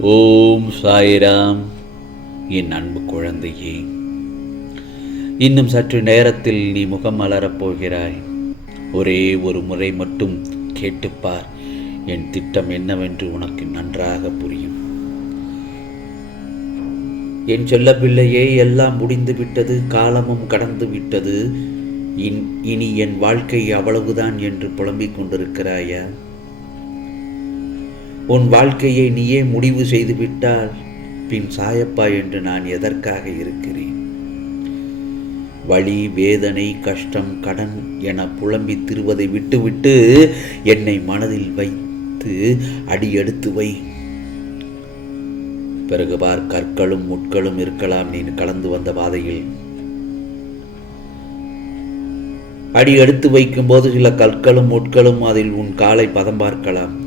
ஓம் சாய்ராம் என் அன்பு குழந்தையே. இன்னும் சற்று நேரத்தில் நீ முகம் மலரப் போகிறாய். ஒரே ஒரு முறை மட்டும் கேட்டுப்பார். என் திட்டம் என்னவென்று உனக்கு நன்றாக புரியும். என் சொல்ல பிள்ளையே எல்லாம் முடிந்து விட்டது காலமும் கடந்து விட்டது. இன் இனி என் வாழ்க்கை அவ்வளவுதான் என்று புலம்பிக் கொண்டிருக்கிறாயா? உன் வாழ்க்கையை நீயே முடிவு செய்து விட்டால் பின் சாயப்பா என்று நான் எதற்காக இருக்கிறேன்? வழி வேதனை கஷ்டம் கடன் என புலம்பி திருவதை விட்டுவிட்டு என்னை மனதில் வைத்து அடியெடுத்து வை. பிறகு பார் கற்களும் முட்களும் இருக்கலாம் நீ கலந்து வந்த பாதையில். அடி எடுத்து வைக்கும்போது சில கற்களும் முட்களும் அதில் உன் காலை பதம் பார்க்கலாம்.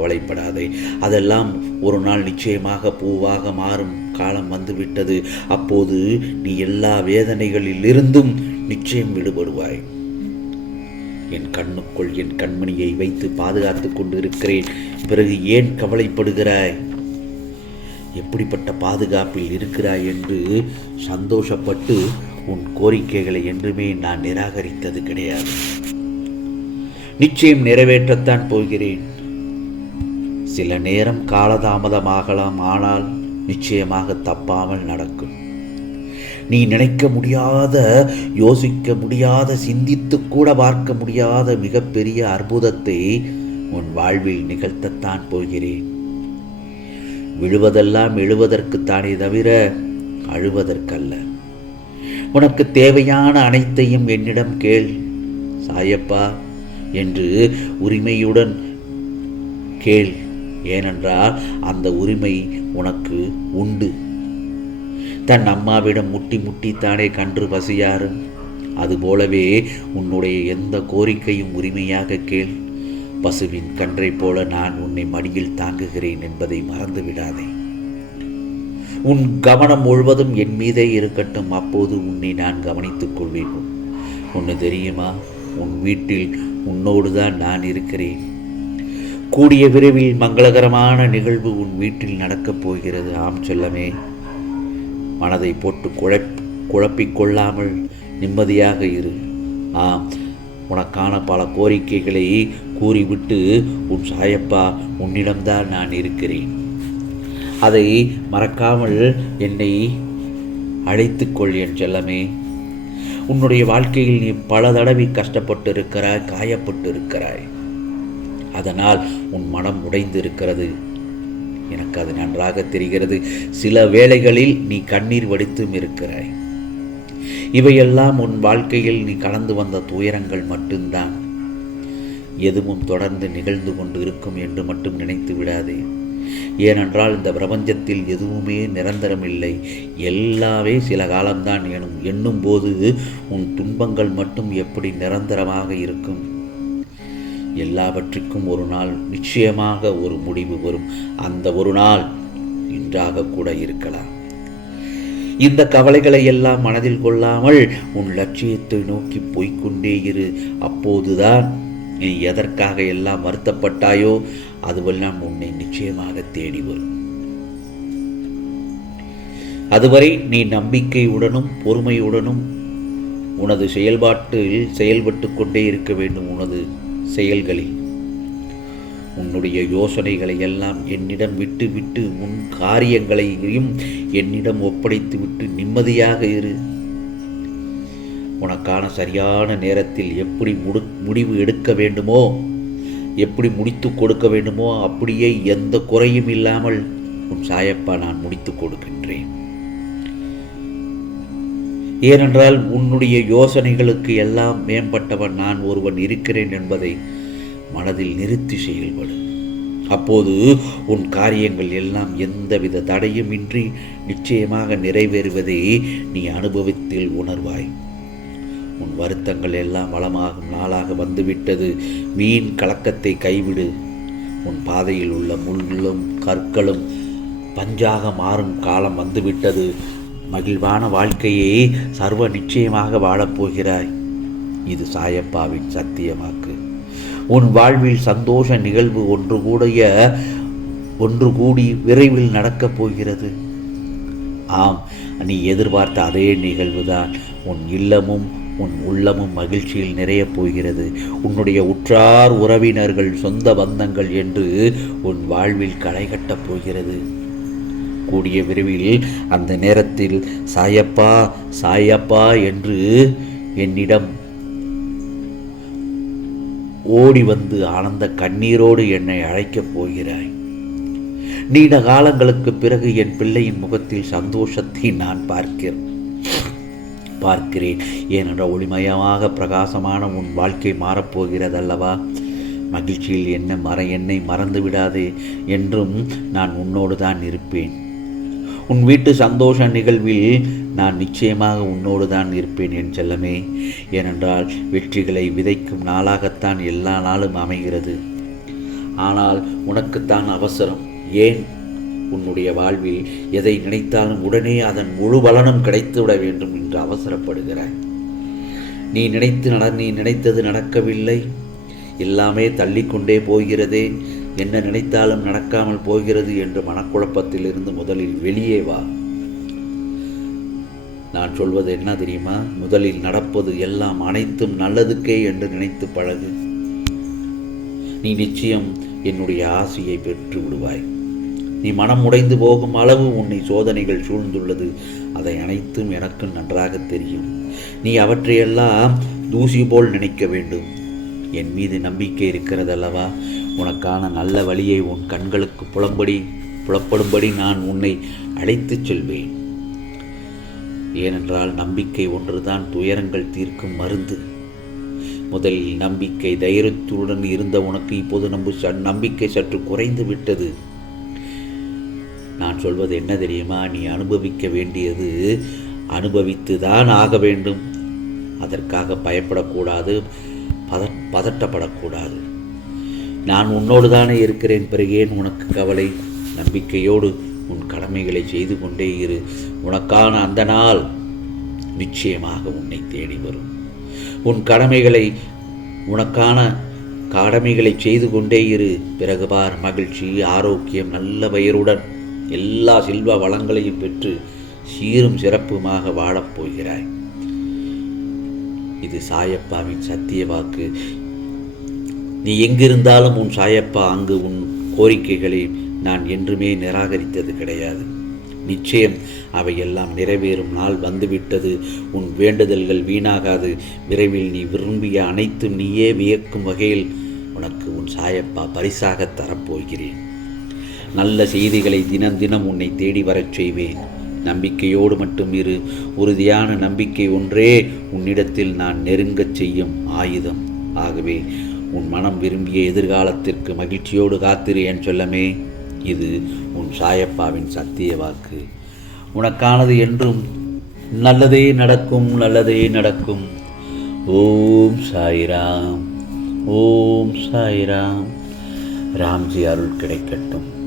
கவலைப்படாதே. அதெல்லாம் ஒரு நாள் நிச்சயமாக பூவாக மாறும். காலம் வந்துவிட்டது. அப்போது நீ எல்லா வேதனைகளிலிருந்தும் நிச்சயம் விடுபடுவாய். என் கண்ணுக்குள் என் கண்மணியை வைத்து பாதுகாத்துக் கொண்டிருக்கிறேன். பிறகு ஏன் கவலைப்படுகிறாய்? எப்படிப்பட்ட பாதுகாப்பில் இருக்கிறாய் என்று சந்தோஷப்பட்டு உன் கோரிக்கைகளை என்றுமே நான் நிராகரித்தது கிடையாது. நிச்சயம் நிறைவேற்றத்தான் போகிறேன். சில நேரம் காலதாமதமாகலாம் ஆனால் நிச்சயமாக தப்பாமல் நடக்கும். நீ நினைக்க முடியாத யோசிக்க முடியாத சிந்தித்து கூட பார்க்க முடியாத மிகப்பெரிய அற்புதத்தை உன் வாழ்வில் நிகழ்த்தத்தான் போகிறேன். விழுவதெல்லாம் எழுவதற்குத்தானே தவிர அழுவதற்கல்ல. உனக்கு தேவையான அனைத்தையும் என்னிடம் கேள். சாயப்பா என்று உரிமையுடன் கேள். ஏனென்றால் அந்த உரிமை உனக்கு உண்டு. தன் அம்மாவிடம் முட்டி முட்டித்தானே கன்று பசியாரும் அதுபோலவே உன்னுடைய எந்த கோரிக்கையும் உரிமையாக கேள். பசுவின் கன்றைப் போல நான் உன்னை மடியில் தாங்குகிறேன் என்பதை மறந்து விடாதே. உன் கவனம் முழுவதும் என் மீதே இருக்கட்டும். அப்போது உன்னை நான் கவனித்துக் கொள்வேன். ஒன்று தெரியுமா? உன் வீட்டில் உன்னோடு தான் நான் இருக்கிறேன். கூடிய விரைவில் மங்களகரமான நிகழ்வு உன் வீட்டில் நடக்கப் போகிறது. ஆம் செல்லமே. மனதை போட்டு குழப் குழப்பிக்கொள்ளாமல் நிம்மதியாக இரு. ஆம் உனக்கான பல கோரிக்கைகளை கூறிவிட்டு உன் சாயப்பா உன்னிடம்தான் நான் இருக்கிறேன். அதை மறக்காமல் என்னை அழைத்துக்கொள் என் செல்லமே. உன்னுடைய வாழ்க்கையில் நீ பல தடவை கஷ்டப்பட்டு இருக்கிறாய் காயப்பட்டு இருக்கிறாய் அதனால் உன் மனம் உடைந்திருக்கிறது. எனக்கு அது நன்றாக தெரிகிறது. சில வேளைகளில் நீ கண்ணீர் வடித்தும் இருக்கிறாய். இவையெல்லாம் உன் வாழ்க்கையில் நீ கடந்து வந்த துயரங்கள் மட்டும்தான். எதுவும் தொடர்ந்து நிகழ்ந்து கொண்டு இருக்கும் என்று மட்டும் நினைத்து விடாதே. ஏனென்றால் இந்த பிரபஞ்சத்தில் எதுவுமே நிரந்தரமில்லை. எல்லாமே சில காலம்தான் எனும் எண்ணும் போது உன் துன்பங்கள் மட்டும் எப்படி நிரந்தரமாக இருக்கும்? எல்லாவற்றுக்கும் ஒரு நாள் நிச்சயமாக ஒரு முடிவு வரும். அந்த ஒரு நாள் இன்றாக கூட இருக்கலாம். இந்த கவலைகளை எல்லாம் மனதில் கொள்ளாமல் உன் லட்சியத்தை நோக்கி போய்கொண்டே இரு. அப்போதுதான் நீ எதற்காக எல்லாம் வருத்தப்பட்டாயோ அதுவெல்லாம் உன்னை நிச்சயமாக தேடி வரும். அதுவரை நீ நம்பிக்கையுடனும் பொறுமையுடனும் உனது செயல்பாட்டில் செயல்பட்டு கொண்டே இருக்க வேண்டும். உனது செயல்களில். உன்னுடைய யோசனைகளை எல்லாம் என்னிடம் விட்டு விட்டு உன் காரியங்களையும் என்னிடம் ஒப்படைத்து விட்டு நிம்மதியாக இரு. உனக்கான சரியான நேரத்தில் எப்படி முடு முடிவு எடுக்க வேண்டுமோ எப்படி முடித்து கொடுக்க வேண்டுமோ அப்படியே எந்த குறையும் இல்லாமல் உன் சாயப்பா நான் முடித்து கொடுக்கின்றேன். ஏனென்றால் உன்னுடைய யோசனைகளுக்கு எல்லாம் மேம்பட்டவன் நான் ஒருவன் இருக்கிறேன் என்பதை மனதில் நிறுத்தி செயல்படு. அப்போது உன் காரியங்கள் எல்லாம் எந்தவித தடையுமின்றி நிச்சயமாக நிறைவேறுவதை நீ அனுபவத்தில் உணர்வாய். உன் வருத்தங்கள் எல்லாம் வளமாகும் நாளாக வந்துவிட்டது. மீன் கலக்கத்தை கைவிடு. உன் பாதையில் உள்ள முள்ளும் கற்களும் பஞ்சாக மாறும் காலம் வந்துவிட்டது. மகிழ்வான வாழ்க்கையை சர்வ நிச்சயமாக வாழப்போகிறாய். இது சாயப்பாவின் சத்தியமாக்கு உன் வாழ்வில் சந்தோஷ நிகழ்வு ஒன்று கூடிய ஒன்று கூடி விரைவில் நடக்கப் போகிறது. ஆம் நீ எதிர்பார்த்த அதே நிகழ்வுதான். உன் இல்லமும் உன் உள்ளமும் மகிழ்ச்சியில் நிறையப் போகிறது. உன்னுடைய உற்றார் உறவினர்கள் சொந்த பந்தங்கள் என்று உன் வாழ்வில் களை கட்டப் போகிறது. கூடிய விரைவில் அந்த நேரத்தில் சாயப்பா சாயப்பா என்று என்னிடம் ஓடி வந்து ஆனந்த கண்ணீரோடு என்னை அழைக்கப் போகிறாய். நீண்ட காலங்களுக்கு பிறகு என் பிள்ளையின் முகத்தில் சந்தோஷத்தை நான் பார்க்கிறேன் பார்க்கிறேன். ஏனென்ற ஒளிமயமாக பிரகாசமான உன் வாழ்க்கை மாறப்போகிறதல்லவா? மகிழ்ச்சியில் என்ன மற என்னை மறந்து விடாதே என்றும் நான் உன்னோடு தான் இருப்பேன். உன் வீட்டு சந்தோஷ நிகழ்வில் நான் நிச்சயமாக உன்னோடு தான் இருப்பேன் என் செல்லமே. ஏனென்றால் வெற்றிகளை விதைக்கும் நாளாகத்தான் எல்லா நாளும் அமைகிறது. ஆனால் உனக்குத்தான் அவசரம். ஏன்? உன்னுடைய வாழ்வில் எதை நினைத்தாலும் உடனே அதன் முழு பலனும் கிடைத்துவிட வேண்டும் என்று அவசரப்படுகிறாய். நீ நினைத்து நட நீ நினைத்தது நடக்கவில்லை. எல்லாமே தள்ளிக்கொண்டே போகிறதே. என்ன நினைத்தாலும் நடக்காமல் போகிறது என்று மனக்குழப்பத்திலிருந்து முதலில் வெளியே வா. நான் சொல்வது என்ன தெரியுமா? முதலில் நடப்பது எல்லாம் அனைத்தும் நல்லதுக்கே என்று நினைத்து பழகு. நீ நிச்சயம் என்னுடைய ஆசையை பெற்று விடுவாய். நீ மனம் உடைந்து போகும் அளவு உன்னை சோதனைகள் சூழ்ந்துள்ளது. அதை அனைத்தும் எனக்கு நன்றாக தெரியும். நீ அவற்றையெல்லாம் தூசி போல் நினைக்க வேண்டும். என் மீது நம்பிக்கை இருக்கிறதல்லவா? உனக்கான நல்ல வழியை உன் கண்களுக்கு புலம்படி புலப்படும்படி நான் உன்னை அழைத்துச் செல்வேன். ஏனென்றால் நம்பிக்கை ஒன்றுதான் துயரங்கள் தீர்க்கும் மருந்து. முதலில் நம்பிக்கை தைரியத்துடன் இருந்த உனக்கு இப்போது நம்பு நம்பிக்கை சற்று குறைந்து விட்டது. நான் சொல்வது என்ன தெரியுமா? நீ அனுபவிக்க வேண்டியது அனுபவித்து தான் ஆக வேண்டும். அதற்காக பயப்படக்கூடாது பத பதட்டப்படக்கூடாது நான் உன்னோடு தானே இருக்கிறேன் பிறகு ஏன் உனக்கு கவலை நம்பிக்கையோடு உன் கடமைகளை செய்து கொண்டே இரு. உனக்கான அந்த நாள் நிச்சயமாக உன்னை தேடி வரும். உன் கடமைகளை உனக்கான கடமைகளை செய்து கொண்டே இரு. பிறகு பார் மகிழ்ச்சி ஆரோக்கியம் நல்ல பெயருடன் எல்லா செல்வ வளங்களையும் பெற்று சீரும் சிறப்புமாக வாழப்போகிறாய் இது சாயப்பாவின் சத்திய வாக்கு. நீ எங்கிருந்தாலும் உன் சாயப்பா அங்கு உன் கோரிக்கைகளை நான் என்றுமே நிராகரித்தது கிடையாது. நிச்சயம் அவையெல்லாம் நிறைவேறும் நாள் வந்துவிட்டது. உன் வேண்டுதல்கள் வீணாகாது. விரைவில் நீ விரும்பிய அனைத்தும் நீயே வியக்கும் வகையில் உனக்கு உன் சாயப்பா பரிசாக தரப்போகிறேன். நல்ல செய்திகளை தினம் தினம் உன்னை தேடி வரச் செய்வேன். நம்பிக்கையோடு மட்டும் இரு. உறுதியான நம்பிக்கை ஒன்றே உன்னிடத்தில் நான் நெருங்கச் செய்யும் ஆயுதம். ஆகவே உன் மனம் விரும்பிய எதிர்காலத்திற்கு மகிழ்ச்சியோடு காத்திரு என் சொல்லமே. இது உன் சாயப்பாவின் சத்திய வாக்கு. உனக்கானது என்றும் நல்லதே நடக்கும் நல்லதே நடக்கும். ஓம் சாய்ராம் ஓம் சாய்ராம். ராம்ஜி அருள் கிடைக்கட்டும்.